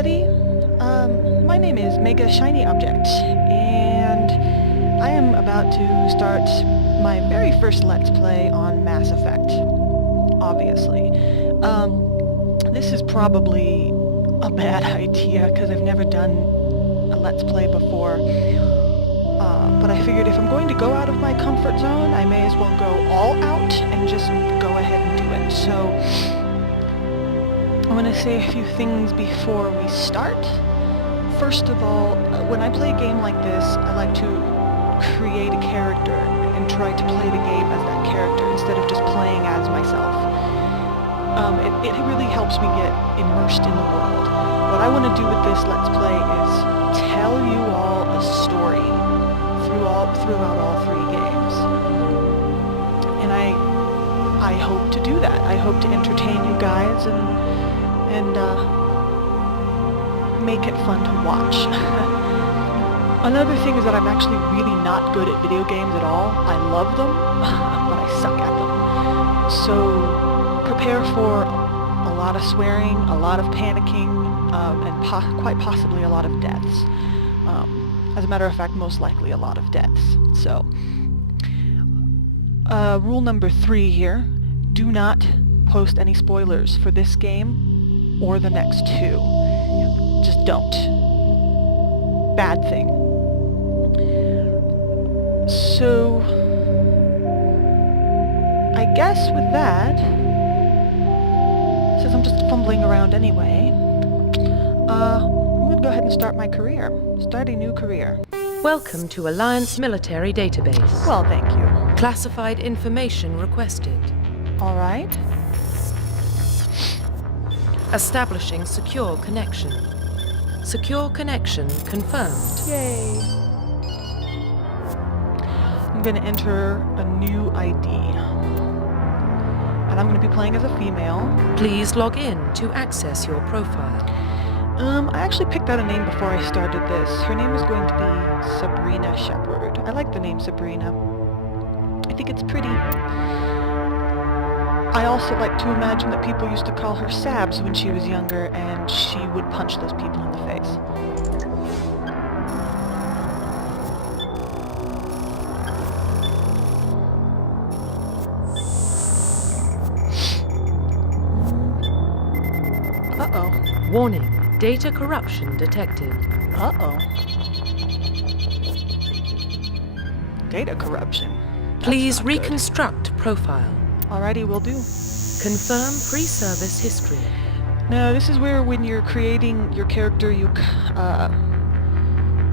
everybody. My name is Mega Shiny Object, and I am about to start my very first Let's Play on Mass Effect, obviously. This is probably a bad idea, because I've never done a Let's Play before. But I figured if I'm going to go out of my comfort zone, I may as well go all out and just go ahead and do it. So, I want to say a few things before we start. First of all, when I play a game like this, I like to create a character and try to play the game as that character instead of just playing as myself. It really helps me get immersed in the world. What I want to do with this Let's Play is tell you all a story throughout all three games. And I hope to do that. I hope to entertain you guys and make it fun to watch. Another thing is that I'm actually really not good at video games at all. I love them, but I suck at them. So prepare for a lot of swearing, a lot of panicking, and quite possibly a lot of deaths. As a matter of fact, most likely a lot of deaths. So, rule number 3 here, do not post any spoilers for this game or the next 2. Just don't. Bad thing. So, I guess with that, since I'm just fumbling around anyway, I'm going to go ahead and start my career. Start a new career. Welcome to Alliance Military Database. Well, thank you. Classified information requested. All right. Establishing secure connection. Secure connection confirmed. Yay. I'm going to enter a new ID. And I'm going to be playing as a female. Please log in to access your profile. I actually picked out a name before I started this. Her name is going to be Sabrina Shepard. I like the name Sabrina. I think it's pretty. I also like to imagine that people used to call her Sabs when she was younger, and she would punch those people in the face. Uh-oh. Warning. Data corruption detected. Uh-oh. Data corruption. Please reconstruct profile. Alrighty, will do. Confirm pre-service history. Now, this is where when you're creating your character, you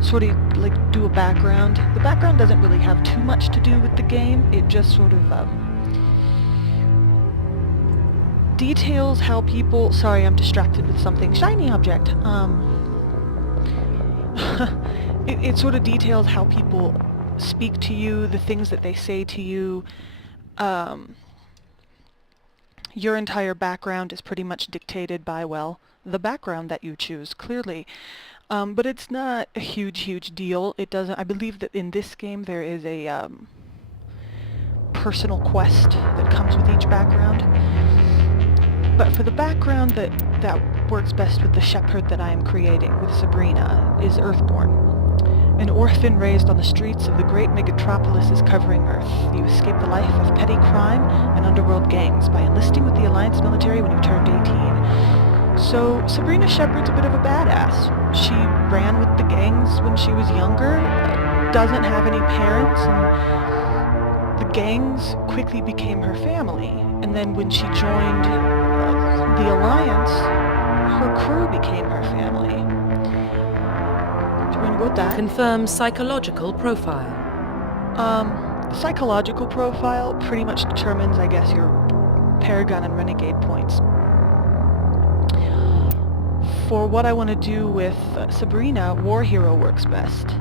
sort of like do a background. The background doesn't really have too much to do with the game. It just sort of details how people... Sorry, I'm distracted with something. Shiny object. It sort of details how people speak to you, the things that they say to you. Your entire background is pretty much dictated by, well, the background that you choose, clearly. But it's not a huge deal. It doesn't... I believe that in this game there is a personal quest that comes with each background. But for the background that works best with the Shepard that I am creating, with Sabrina, is Earthborn. An orphan raised on the streets of the great megatropolises covering Earth. You escape the life of petty crime and underworld gangs by enlisting with the Alliance military when you turned 18. So, Sabrina Shepard's a bit of a badass. She ran with the gangs when she was younger, doesn't have any parents, and the gangs quickly became her family. And then when she joined the Alliance, her crew became her family. Do you want to go with that? Confirm psychological profile. Psychological profile pretty much determines, I guess, your Paragon and Renegade points. For what I want to do with Sabrina, War Hero works best.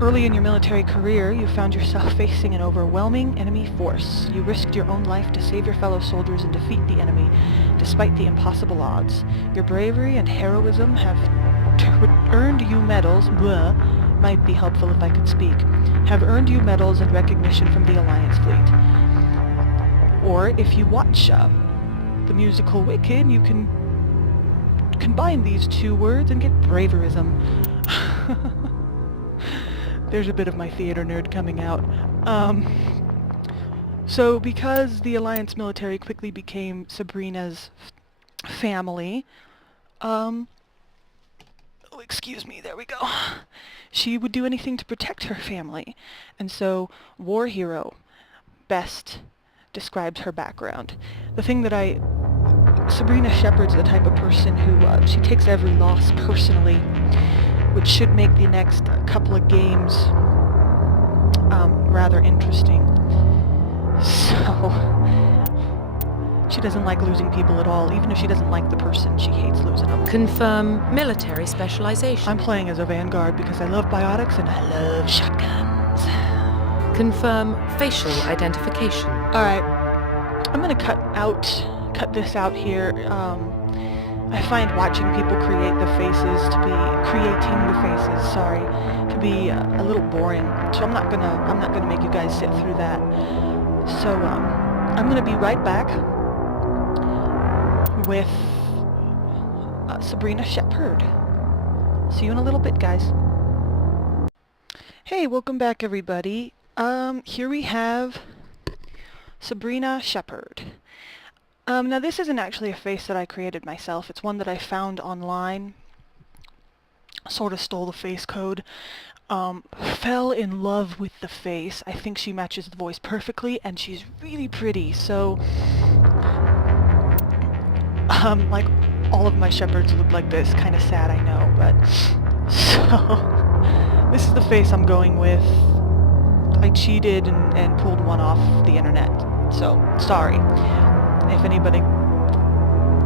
Early in your military career, you found yourself facing an overwhelming enemy force. You risked your own life to save your fellow soldiers and defeat the enemy, despite the impossible odds. Your bravery and heroism have earned you medals, might be helpful if I could speak, have earned you medals and recognition from the Alliance fleet. Or, if you watch the musical Wicked, you can combine these two words and get braverism. There's a bit of my theater nerd coming out. So because the Alliance military quickly became Sabrina's family, oh, excuse me, there we go. She would do anything to protect her family. And so, war hero best describes her background. The thing that Sabrina Shepard's the type of person who, she takes every loss personally, which should make the next couple of games, rather interesting. So, she doesn't like losing people at all. Even if she doesn't like the person, she hates losing them. Confirm military specialization. I'm playing as a vanguard because I love biotics and I love shotguns. Confirm facial identification. Alright, I'm gonna cut this out here. I find watching people creating the faces to be a little boring. So I'm not gonna make you guys sit through that. So I'm gonna be right back with Sabrina Shepard. See you in a little bit, guys. Hey, welcome back, everybody. Here we have Sabrina Shepard. Now this isn't actually a face that I created myself. It's one that I found online. Sort of stole the face code. Fell in love with the face. I think she matches the voice perfectly, and she's really pretty, so... like, all of my Shepards look like this. Kind of sad, I know, but... So... This is the face I'm going with. I cheated and pulled one off the internet, so, sorry. If anybody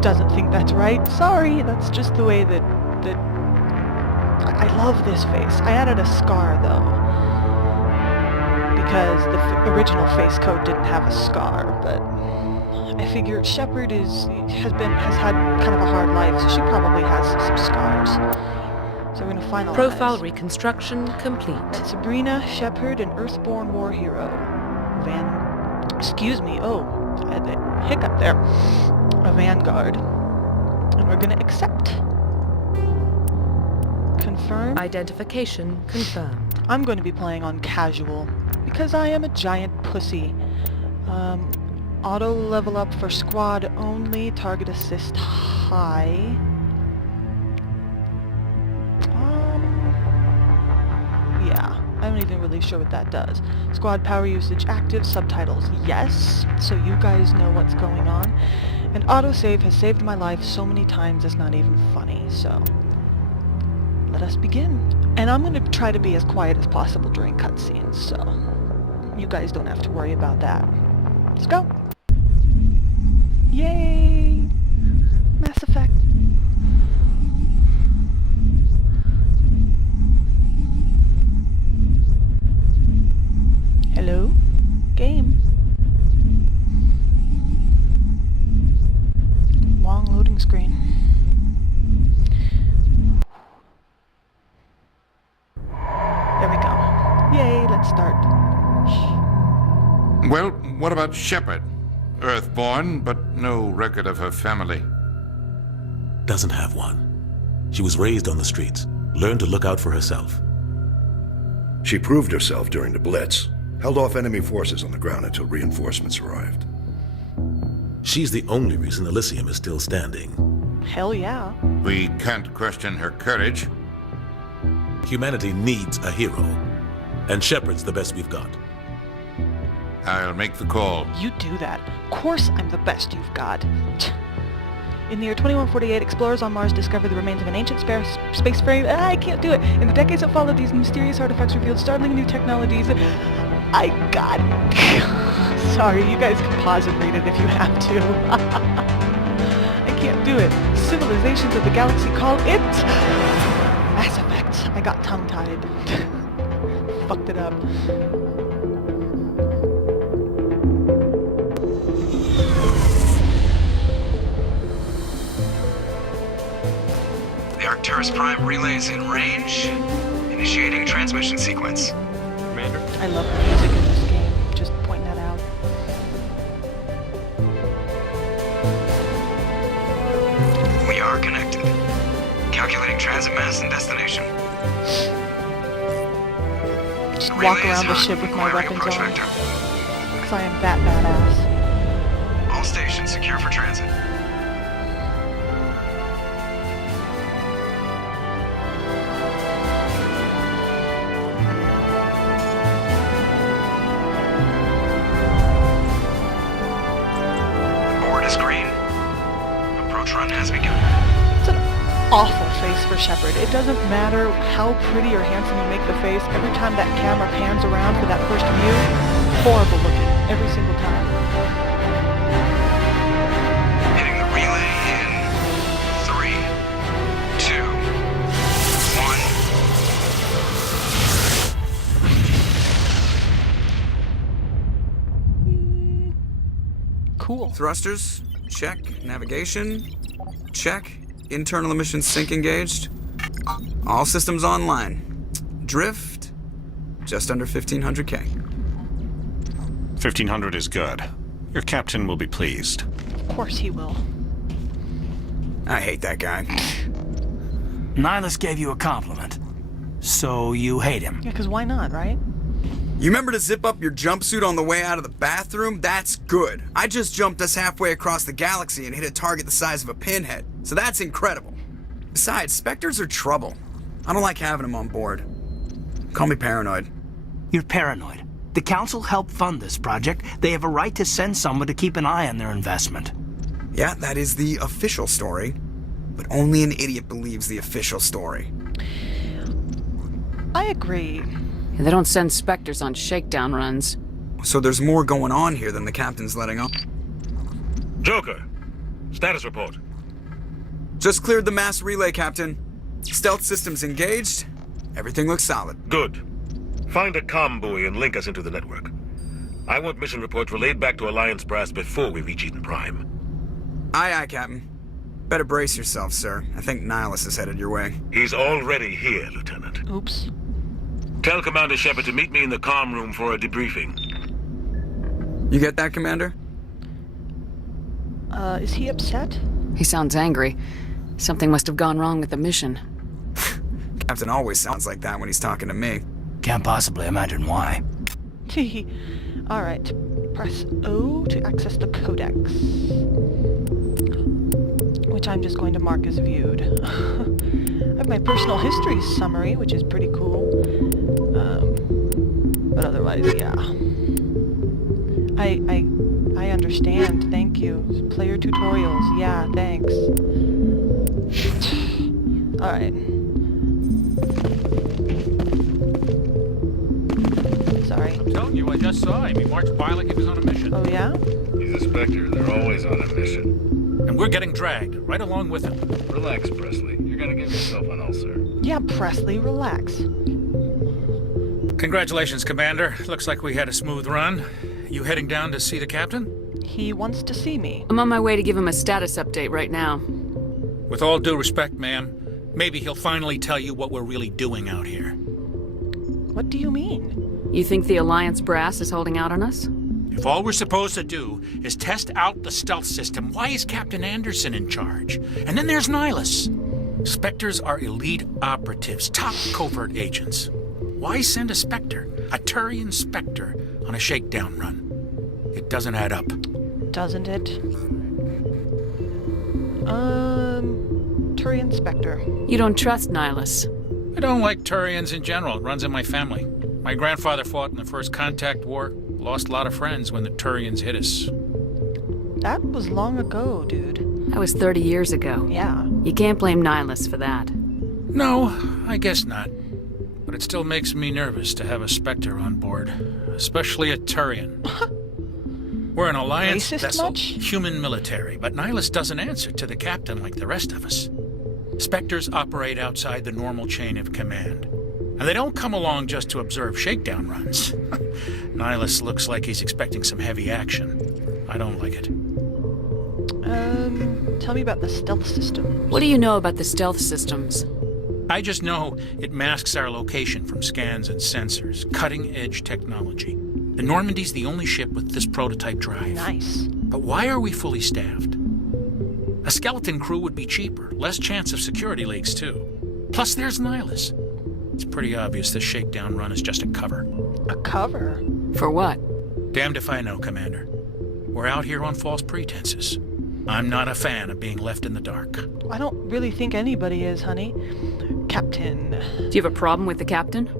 doesn't think that's right, sorry, that's just the way that I love this face. I added a scar, though, because the original face code didn't have a scar, but I figure Shepard has had kind of a hard life, so she probably has some scars. So we're going to finalize. Profile reconstruction complete. That's Sabrina Shepard, an Earthborn war hero. Excuse me, oh, I had a hiccup there. A vanguard. And we're going to accept. Confirm. Identification confirmed. I'm going to be playing on casual, because I am a giant pussy. Auto level up for squad only, target assist high. Yeah, I'm not even really sure what that does. Squad power usage active, subtitles yes, so you guys know what's going on. And autosave has saved my life so many times it's not even funny, so... Let us begin. And I'm going to try to be as quiet as possible during cutscenes, so you guys don't have to worry about that. Let's go! Yay! Mass Effect. Hello? Game. Long loading screen. There we go. Yay, let's start. Well, what about Shepard? Earthborn, but no record of her family. Doesn't have one. She was raised on the streets, learned to look out for herself. She proved herself during the Blitz, held off enemy forces on the ground until reinforcements arrived. She's the only reason Elysium is still standing. Hell yeah. We can't question her courage. Humanity needs a hero, and Shepard's the best we've got. I'll make the call. You do that. Of course I'm the best you've got. In the year 2148, explorers on Mars discovered the remains of an ancient space frame. I can't do it. In the decades that followed, these mysterious artifacts revealed startling new technologies. I got it. Sorry, you guys can pause and read it if you have to. I can't do it. Civilizations of the galaxy call it... Mass Effect. I got tongue-tied. Fucked it up. The Arcturus Prime relay's in range. Initiating transmission sequence. Commander. I love the music in this game. Just point that out. We are connected. transit mass and destination. Just Relay walk is around the hot, ship with my requiring weapons approach on. vector. Because I am that badass. All stations secure for transit. Board is green. Approach run has begun. It's an awful face for Shepard. It doesn't matter how pretty or handsome you make the face, every time that camera pans around for that first view, horrible looking, every single time. Hitting the relay in 3, 2, 1. Cool. Thrusters, check. Navigation, check. Internal emissions sync engaged. All systems online. Drift, just under 1500K. 1500 is good. Your captain will be pleased. Of course he will. I hate that guy. Nihilus gave you a compliment. So you hate him. Yeah, because why not, right? You remember to zip up your jumpsuit on the way out of the bathroom? That's good. I just jumped us halfway across the galaxy and hit a target the size of a pinhead. So that's incredible. Besides, Spectres are trouble. I don't like having them on board. Call me paranoid. You're paranoid. The Council helped fund this project. They have a right to send someone to keep an eye on their investment. Yeah, that is the official story. But only an idiot believes the official story. I agree. They don't send Spectres on shakedown runs. So there's more going on here than the captain's letting on. Joker, status report. Just cleared the mass relay, Captain. Stealth systems engaged. Everything looks solid. Good. Find a comm buoy and link us into the network. I want mission reports relayed back to Alliance Brass before we reach Eden Prime. Aye, aye, Captain. Better brace yourself, sir. I think Nihilus is headed your way. He's already here, Lieutenant. Oops. Tell Commander Shepard to meet me in the comm room for a debriefing. You get that, Commander? Is he upset? He sounds angry. Something must have gone wrong with the mission. Captain always sounds like that when he's talking to me. Can't possibly imagine why. Alright. Press O to access the codex. Which I'm just going to mark as viewed. I have my personal history summary, which is pretty cool. But otherwise, yeah. I understand. Thank you. Player tutorials. Yeah, thanks. Alright. Sorry. I'm telling you, I just saw him. He marched by like he was on a mission. Oh, yeah? He's a Spectre. They're always on a mission. And we're getting dragged, right along with him. Relax, Presley. You're gonna give yourself an ulcer. Yeah, Presley, relax. Congratulations, Commander. Looks like we had a smooth run. You heading down to see the captain? He wants to see me. I'm on my way to give him a status update right now. With all due respect, ma'am, maybe he'll finally tell you what we're really doing out here. What do you mean? You think the Alliance brass is holding out on us? If all we're supposed to do is test out the stealth system, why is Captain Anderson in charge? And then there's Nihilus. Spectres are elite operatives, top covert agents. Why send a Spectre, a Turian Spectre, on a shakedown run? It doesn't add up. Doesn't it? Turian Spectre. You don't trust Nihilus. I don't like Turians in general. It runs in my family. My grandfather fought in the First Contact War. Lost a lot of friends when the Turians hit us. That was long ago, dude. That was 30 years ago. Yeah. You can't blame Nihilus for that. No, I guess not. But it still makes me nervous to have a Spectre on board. Especially a Turian. We're an Alliance Racist vessel, much? human military, but Nihilus doesn't answer to the captain like the rest of us. Spectres operate outside the normal chain of command. And they don't come along just to observe shakedown runs. Nihilus looks like he's expecting some heavy action. I don't like it. Tell me about the stealth system. What do you know about the stealth systems? I just know it masks our location from scans and sensors. Cutting-edge technology. The Normandy's the only ship with this prototype drive. Nice. But why are we fully staffed? A skeleton crew would be cheaper. Less chance of security leaks, too. Plus, there's Nihilus. It's pretty obvious this shakedown run is just a cover. A cover? For what? Damned if I know, Commander. We're out here on false pretenses. I'm not a fan of being left in the dark. I don't really think anybody is, honey. Captain. Do you have a problem with the captain?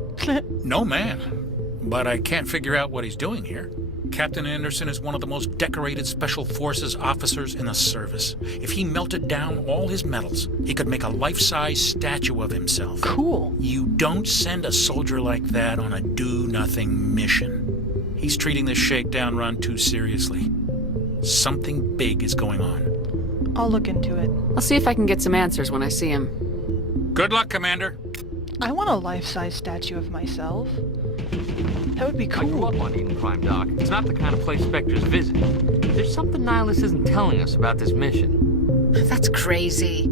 No, man. But I can't figure out what he's doing here. Captain Anderson is one of the most decorated Special Forces officers in the service. If he melted down all his medals, he could make a life-size statue of himself. Cool. You don't send a soldier like that on a do-nothing mission. He's treating this shakedown run too seriously. Something big is going on. I'll look into it. I'll see if I can get some answers when I see him. Good luck, Commander. I want a life-size statue of myself. That would be cool. I grew up on Eden Prime, Doc. It's not the kind of place Spectres visit. There's something Nihilus isn't telling us about this mission. That's crazy.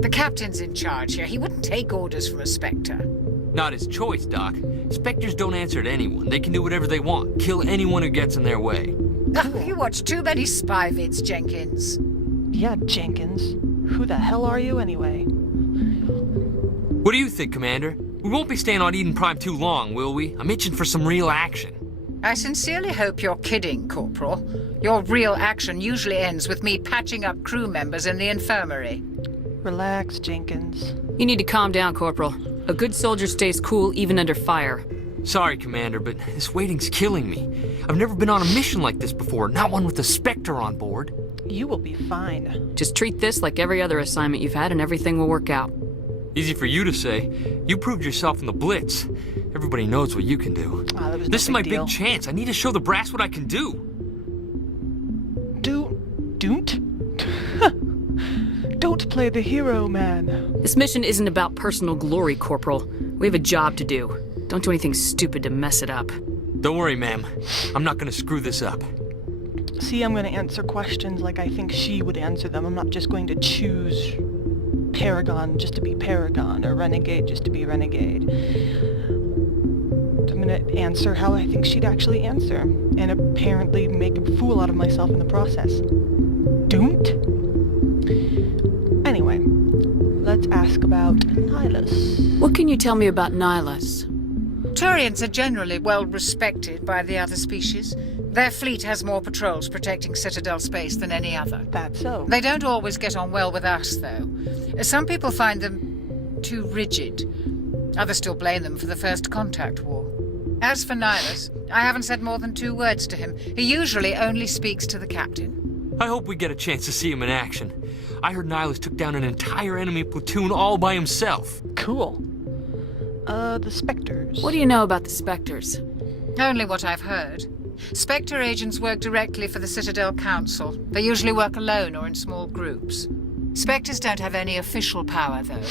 The captain's in charge here. He wouldn't take orders from a Spectre. Not his choice, Doc. Spectres don't answer to anyone. They can do whatever they want. Kill anyone who gets in their way. Oh, you watch too many spy vids, Jenkins. Yeah, Jenkins. Who the hell are you anyway? What do you think, Commander? We won't be staying on Eden Prime too long, will we? I'm itching for some real action. I sincerely hope you're kidding, Corporal. Your real action usually ends with me patching up crew members in the infirmary. Relax, Jenkins. You need to calm down, Corporal. A good soldier stays cool even under fire. Sorry, Commander, but this waiting's killing me. I've never been on a mission like this before, not one with a Spectre on board. You will be fine. Just treat this like every other assignment you've had and everything will work out. Easy for you to say. You proved yourself in the Blitz. Everybody knows what you can do. This is my big chance. I need to show the brass what I can do. Don't play the hero, man. This mission isn't about personal glory, Corporal. We have a job to do. Don't do anything stupid to mess it up. Don't worry, ma'am. I'm not gonna screw this up. See, I'm going to answer questions like I think she would answer them. I'm not just going to choose Paragon just to be Paragon, or Renegade just to be Renegade. I'm going to answer how I think she'd actually answer, and apparently make a fool out of myself in the process. Don't? Anyway, let's ask about Nihilus. What can you tell me about Nihilus? Turians are generally well respected by the other species. Their fleet has more patrols protecting Citadel space than any other. That's so. They don't always get on well with us, though. Some people find them too rigid. Others still blame them for the First Contact War. As for Nihilus, I haven't said more than 2 words to him. He usually only speaks to the captain. I hope we get a chance to see him in action. I heard Nihilus took down an entire enemy platoon all by himself. Cool. The Spectres. What do you know about the Spectres? Only what I've heard. Spectre agents work directly for the Citadel Council. They usually work alone or in small groups. Spectres don't have any official power, though.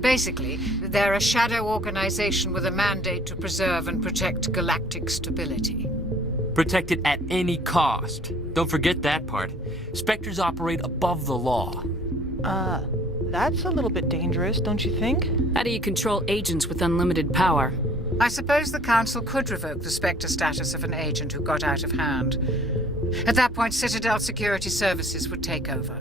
Basically, they're a shadow organization with a mandate to preserve and protect galactic stability. Protect it at any cost. Don't forget that part. Spectres operate above the law. That's a little bit dangerous, don't you think? How do you control agents with unlimited power? I suppose the Council could revoke the Spectre status of an agent who got out of hand. At that point, Citadel Security Services would take over.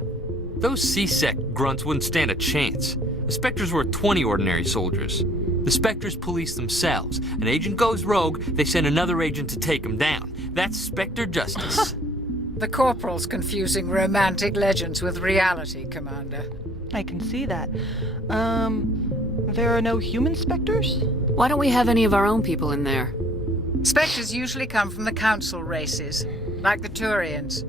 Those C-Sec grunts wouldn't stand a chance. The Spectres were 20 ordinary soldiers. The Spectres police themselves. An agent goes rogue, they send another agent to take him down. That's Spectre justice. The Corporal's confusing romantic legends with reality, Commander. I can see that. There are no human Spectres? Why don't we have any of our own people in there? Spectres usually come from the Council races, like the Turians.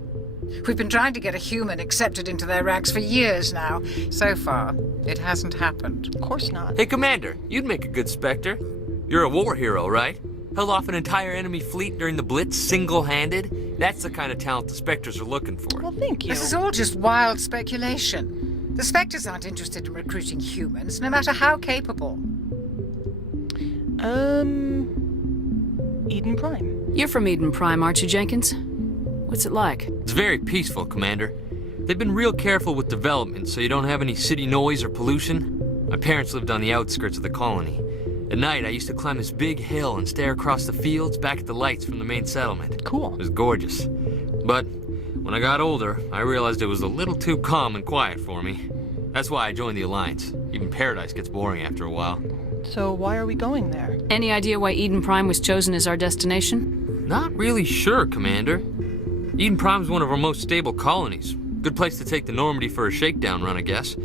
We've been trying to get a human accepted into their ranks for years now. So far, it hasn't happened. Of course not. Hey, Commander, you'd make a good Spectre. You're a war hero, right? Held off an entire enemy fleet during the Blitz single-handed. That's the kind of talent the Spectres are looking for. Well, thank you. This is all just wild speculation. The Spectres aren't interested in recruiting humans, no matter how capable. Eden Prime. You're from Eden Prime, aren't you, Jenkins? What's it like? It's very peaceful, Commander. They've been real careful with development, so you don't have any city noise or pollution. My parents lived on the outskirts of the colony. At night, I used to climb this big hill and stare across the fields back at the lights from the main settlement. Cool. It was gorgeous. But when I got older, I realized it was a little too calm and quiet for me. That's why I joined the Alliance, even Even paradise gets boring after a while. So why are we going there? Any idea why Eden Prime was chosen as our destination? Not really sure, Commander. Eden Prime's one of our most stable colonies. Good place to take the Normandy for a shakedown run, I guess.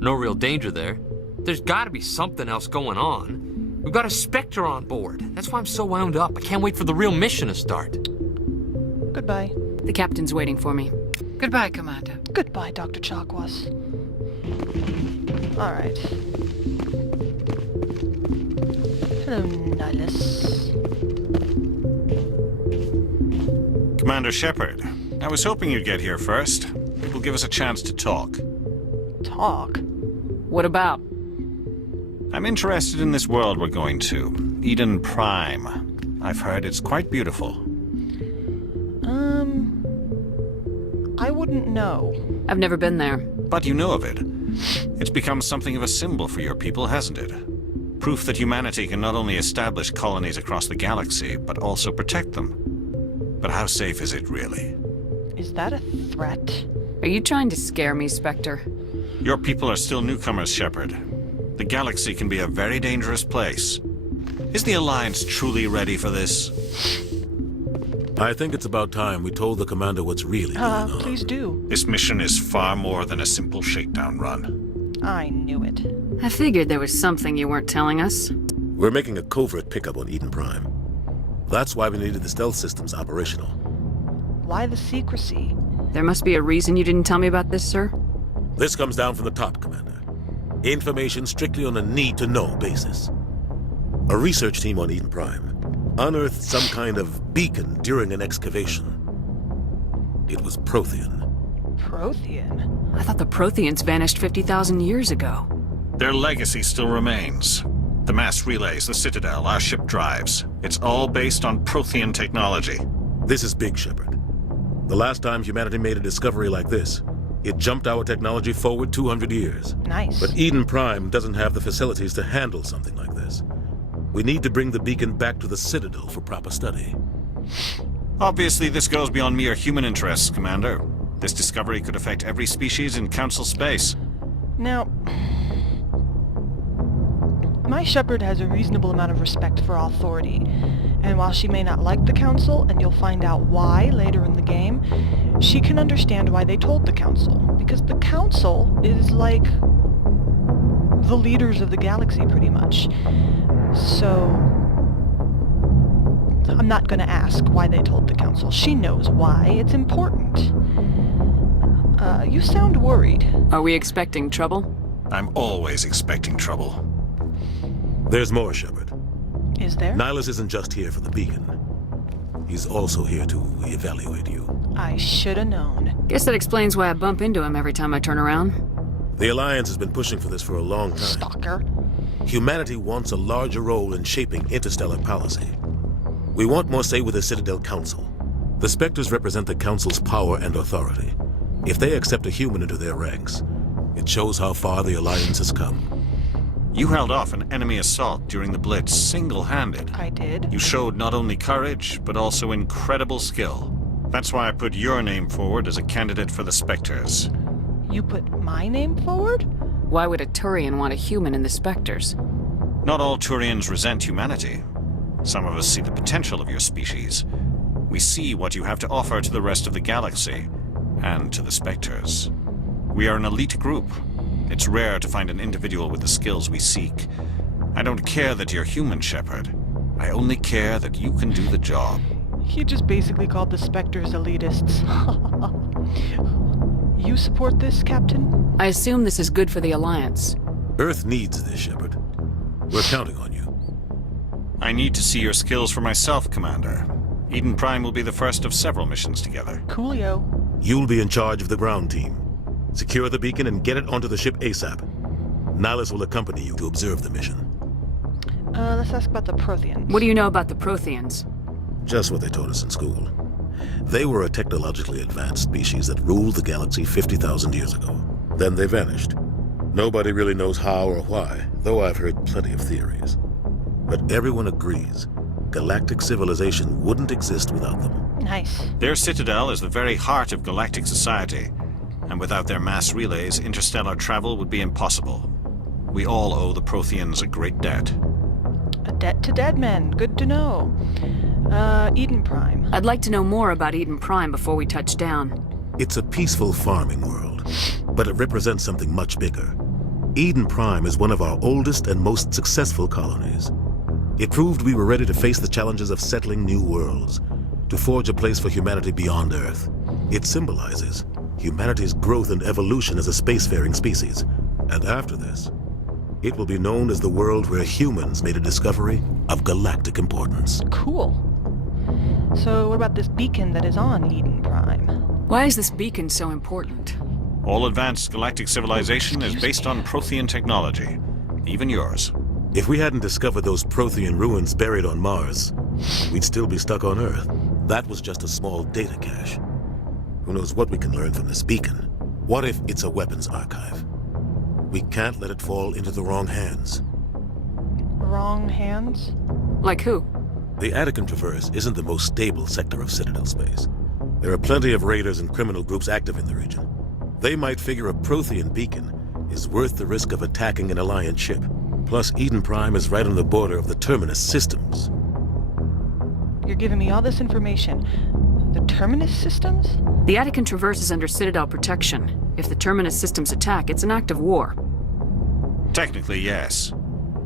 No real danger there. There's gotta be something else going on. We've got a Spectre on board. That's why I'm so wound up. I can't wait for the real mission to start. Goodbye. The captain's waiting for me. Goodbye, Commander. Goodbye, Dr. Chakwas. All right. Hello, Nihilus. Commander Shepard, I was hoping you'd get here first. It will give us a chance to talk. Talk? What about? I'm interested in this world we're going to, Eden Prime. I've heard it's quite beautiful. I wouldn't know. I've never been there. But you know of it. It's become something of a symbol for your people, hasn't it? Proof that humanity can not only establish colonies across the galaxy, but also protect them. But how safe is it, really? Is that a threat? Are you trying to scare me, Spectre? Your people are still newcomers, Shepard. The galaxy can be a very dangerous place. Is the Alliance truly ready for this? I think it's about time we told the commander what's really going on. Please do. This mission is far more than a simple shakedown run. I knew it. I figured there was something you weren't telling us. We're making a covert pickup on Eden Prime. That's why we needed the stealth systems operational. Why the secrecy? There must be a reason you didn't tell me about this, sir? This comes down from the top, Commander. Information strictly on a need-to-know basis. A research team on Eden Prime unearthed some kind of beacon during an excavation. It was Prothean. Prothean? I thought the Protheans vanished 50,000 years ago. Their legacy still remains. The mass relays, the Citadel, our ship drives. It's all based on Prothean technology. This is big, Shepard. The last time humanity made a discovery like this, it jumped our technology forward 200 years. Nice. But Eden Prime doesn't have the facilities to handle something like this. We need to bring the beacon back to the Citadel for proper study. Obviously, this goes beyond mere human interests, Commander. This discovery could affect every species in Council space. Now, my Shepard has a reasonable amount of respect for authority, and while she may not like the Council, and you'll find out why later in the game, she can understand why they told the Council, because the Council is like the leaders of the galaxy, pretty much. So, I'm not going to ask why they told the Council. She knows why. It's important. You sound worried. Are we expecting trouble? I'm always expecting trouble. There's more, Shepard. Is there? Nihilus isn't just here for the beacon. He's also here to evaluate you. I should have known. Guess that explains why I bump into him every time I turn around. The Alliance has been pushing for this for a long time. Stalker. Humanity wants a larger role in shaping interstellar policy. We want more say with the Citadel Council. The Spectres represent the Council's power and authority. If they accept a human into their ranks, it shows how far the Alliance has come. You held off an enemy assault during the Blitz single-handed. I did. You showed not only courage, but also incredible skill. That's why I put your name forward as a candidate for the Spectres. You put my name forward? Why would a Turian want a human in the Spectres? Not all Turians resent humanity. Some of us see the potential of your species. We see what you have to offer to the rest of the galaxy, and to the Spectres. We are an elite group. It's rare to find an individual with the skills we seek. I don't care that you're human, Shepard. I only care that you can do the job. You just basically called the Spectres elitists. You support this, Captain? I assume this is good for the Alliance. Earth needs this, Shepard. We're counting on you. I need to see your skills for myself, Commander. Eden Prime will be the first of several missions together. Coolio. You'll be in charge of the ground team. Secure the beacon and get it onto the ship ASAP. Nihilus will accompany you to observe the mission. Let's ask about the Protheans. What do you know about the Protheans? Just what they taught us in school. They were a technologically advanced species that ruled the galaxy 50,000 years ago. Then they vanished. Nobody really knows how or why, though I've heard plenty of theories. But everyone agrees galactic civilization wouldn't exist without them. Nice. Their citadel is the very heart of galactic society, and without their mass relays, interstellar travel would be impossible. We all owe the Protheans a great debt. A debt to dead men. Good to know. Eden Prime. I'd like to know more about Eden Prime before we touch down. It's a peaceful farming world, but it represents something much bigger. Eden Prime is one of our oldest and most successful colonies. It proved we were ready to face the challenges of settling new worlds, to forge a place for humanity beyond Earth. It symbolizes humanity's growth and evolution as a spacefaring species. And after this, it will be known as the world where humans made a discovery of galactic importance. Cool. So what about this beacon that is on Eden Prime? Why is this beacon so important? All advanced galactic civilization is based on Prothean technology, even yours. If we hadn't discovered those Prothean ruins buried on Mars, we'd still be stuck on Earth. That was just a small data cache. Who knows what we can learn from this beacon? What if it's a weapons archive? We can't let it fall into the wrong hands. Wrong hands? Like who? The Attican Traverse isn't the most stable sector of Citadel space. There are plenty of raiders and criminal groups active in the region. They might figure a Prothean beacon is worth the risk of attacking an Alliance ship. Plus, Eden Prime is right on the border of the Terminus systems. You're giving me all this information. The Terminus systems? The Attican Traverse is under Citadel protection. If the Terminus systems attack, it's an act of war. Technically, yes.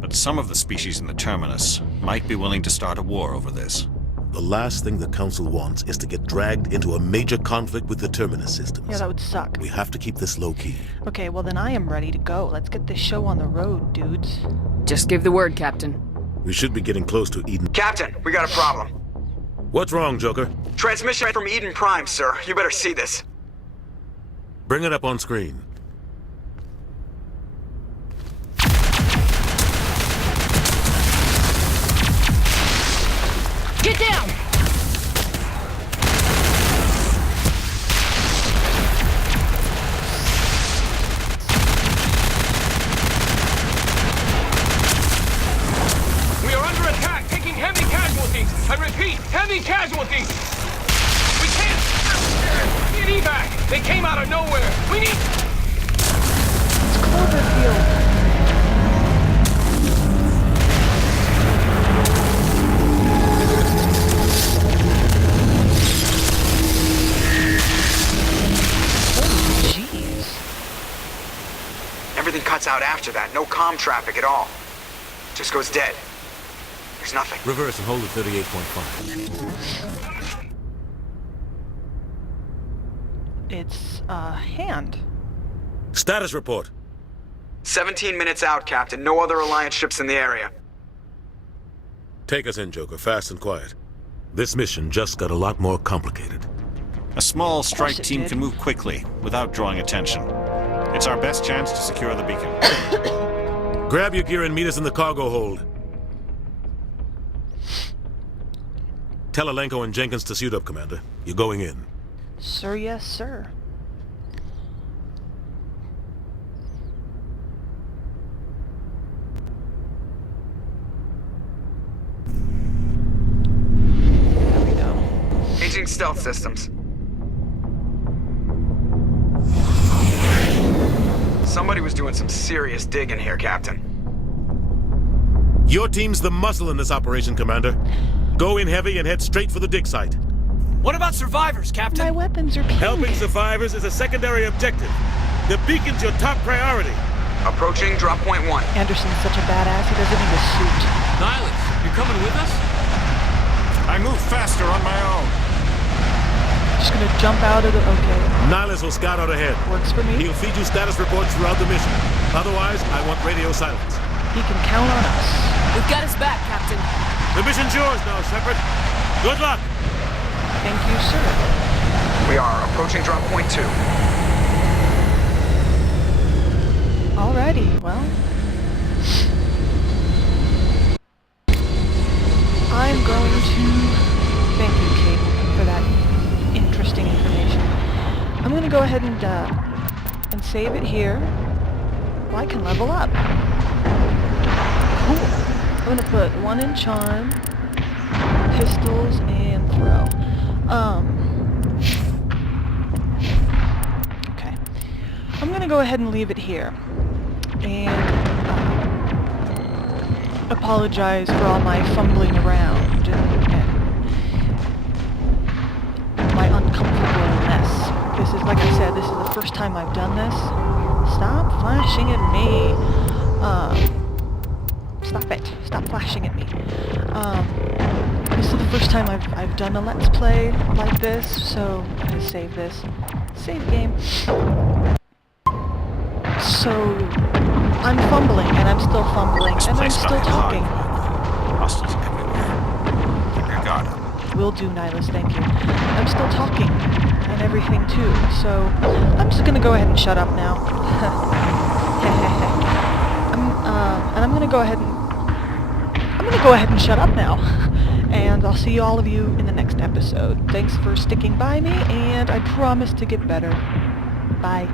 But some of the species in the Terminus might be willing to start a war over this. The last thing the Council wants is to get dragged into a major conflict with the Terminus systems. Yeah, that would suck. We have to keep this low-key. Okay, well then I am ready to go. Let's get this show on the road, dudes. Just give the word, Captain. We should be getting close to Eden. Captain, we got a problem. What's wrong, Joker? Transmission from Eden Prime, sir. You better see this. Bring it up on screen. Get down! We are under attack, taking heavy casualties. I repeat, heavy casualties. We can't get evac. They came out of nowhere. We need... It's Cloverfield. Everything cuts out after that. No comm traffic at all. Just goes dead. There's nothing. Reverse and hold at 38.5. It's a hand. Status report. 17 minutes out, Captain. No other Alliance ships in the area. Take us in, Joker, fast and quiet. This mission just got a lot more complicated. A small strike team can move quickly, without drawing attention. It's our best chance to secure the beacon. Grab your gear and meet us in the cargo hold. Tell Alenko and Jenkins to suit up, Commander. You're going in. Sir, yes, sir. There we go. Aging stealth systems. Somebody was doing some serious digging here, Captain. Your team's the muscle in this operation, Commander. Go in heavy and head straight for the dig site. What about survivors, Captain? My weapons are pink. Helping survivors is a secondary objective. The beacon's your top priority. Approaching drop point 1. Anderson's such a badass, he doesn't need a suit. Nihilus, you're coming with us? I move faster on my own. Just gonna jump out of the... Okay. Nihilus will scout out ahead. Works for me. He'll feed you status reports throughout the mission. Otherwise, I want radio silence. He can count on us. We've got his back, Captain. The mission's yours now, Shepard. Good luck. Thank you, sir. We are approaching drop point 2. Alrighty, well... I'm going to... Thank you, Kate, for that interesting information. I'm going to go ahead and save it here. Well, I can level up. Cool. I'm going to put 1 in charm, pistols, and throw. Okay. I'm going to go ahead and leave it here. And apologize for all my fumbling around and my uncomfortableness. This is, like I said, this is the first time I've done this. Stop flashing at me. Stop it. Stop flashing at me. This is the first time I've done a Let's Play like this, so I'm gonna save this. Save game. So, I'm fumbling, and I'm still fumbling, and I'm still talking. Hostiles everywhere. Keep your guard up. Will do, Nihilus, thank you. I'm still talking, and everything too, so I'm just gonna go ahead and shut up now. And I'm gonna go ahead and shut up now. And I'll see all of you in the next episode. Thanks for sticking by me, and I promise to get better. Bye.